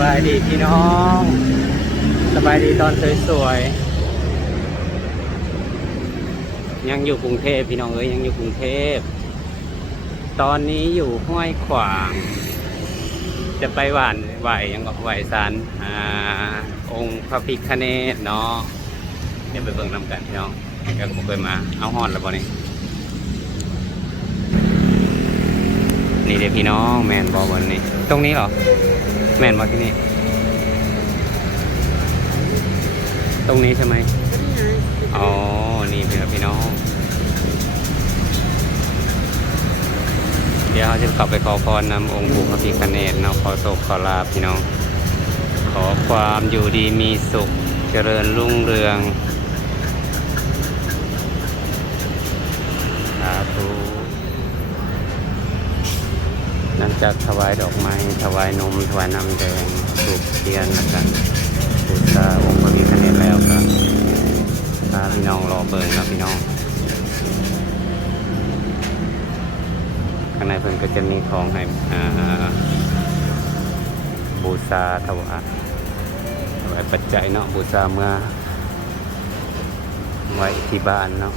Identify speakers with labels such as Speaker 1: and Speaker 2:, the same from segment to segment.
Speaker 1: บายดีพี่น้อง สบายดีตอนสวยๆ ยังอยู่กรุงเทพพี่น้องเอ้ยยังอยู่กรุงเทพ ตอนนี้อยู่ห้วยขวาง จะไปหวานไหวยังก็ไหวสันอ่าองค์พระพิฆเนศเนาะเดี๋ยวไปเบิ่งนำกันพี่น้องแกก็บ่เคยมา เอาหอนแล้วบ่นี่นี่เดี๋ยวพี่น้องแมนบอวันนี้ ตรงนี้เหรอ แมนบอที่นี่ ตรงนี้ใช่ไหมอ๋อ นี่พี่น้องพี่น้อง เดี๋ยวเราจะกลับไปขอพรนำองค์ปู่พระพิฆเนศเนาะขอโศกขอลาภพี่น้อง ขอความอยู่ดีมีสุข เจริญรุ่งเรืองสาธุ หลังจากถวายดอกไม้ ถวายนม ถวายน้ำแดงถูกเทียนแล้วกันบูชาองค์พระพิฆเนศแล้วก็พาพี่น้องรอเบิ่งนะพี่น้อง ข้างในเพิ่นก็จะมีของให้บูชาถวายถวายปัจจัยเนาะบูชาเมื่อไว้ที่บ้านเนาะ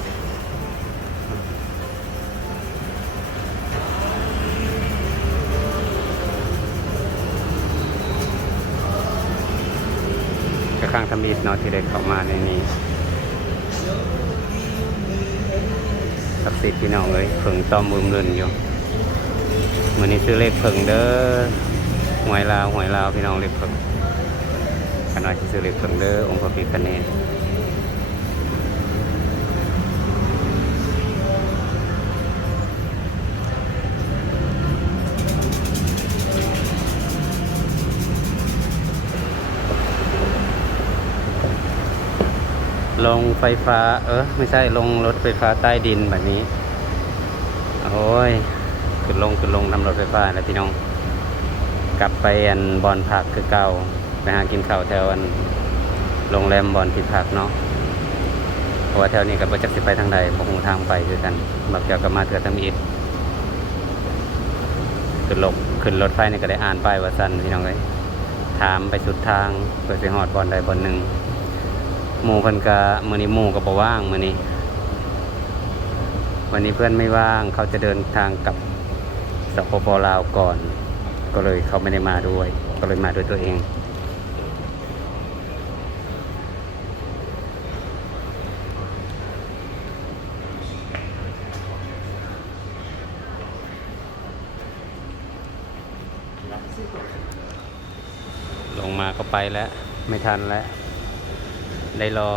Speaker 1: กระข้างทมิดเนาะที่ได้เข้ามาในนี้ศักดิ์สิทธิ์พี่น้องเอ้ยเพิ่งต้อมมือมรื่นอยู่เหมือนนี้ซื้อเลขเพิ่งเด้อหวยลาวหวยลาวพี่น้องเลขเพิ่งขนาดที่ซื้อเลขเพิ่งเด้อองค์พระพิฆเนศ ลงไฟฟ้า เออไม่ใช่ลงรถไฟฟ้าใต้ดินแบบนี้ โอ้ยขึ้นลงขึ้นลงทำรถไฟฟ้าแล้วพี่น้อง กลับไปอันบอนพักคือเก่าไปหากินข้าวแถวอันโรงแรมบอนที่พักเนาะเพราะว่าแถวนี้กับประจักสิไปทางใดพวกหูทางไปคือกันบักเจ้าก็มาเถื่อทำอิดขึ้นลงขึ้นรถไฟนี่ก็ได้อ่านป้ายว่าสั้นพี่น้องเลยถามไปสุดทางเพื่อสิหอดบอนใดบอนหนึ่ง หมู่เพิ่นก็มื้อนี้หมู่ก็บ่ว่างมือนี้ วันนี้เพื่อนไม่ว่างเขาจะเดินทางกับสปปลาวก่อน ก็เลยเขาไม่ได้มาด้วย ก็เลยมาด้วยตัวเองลงมาก็ไปแล้ว ไม่ทันแล้ว ไลรอ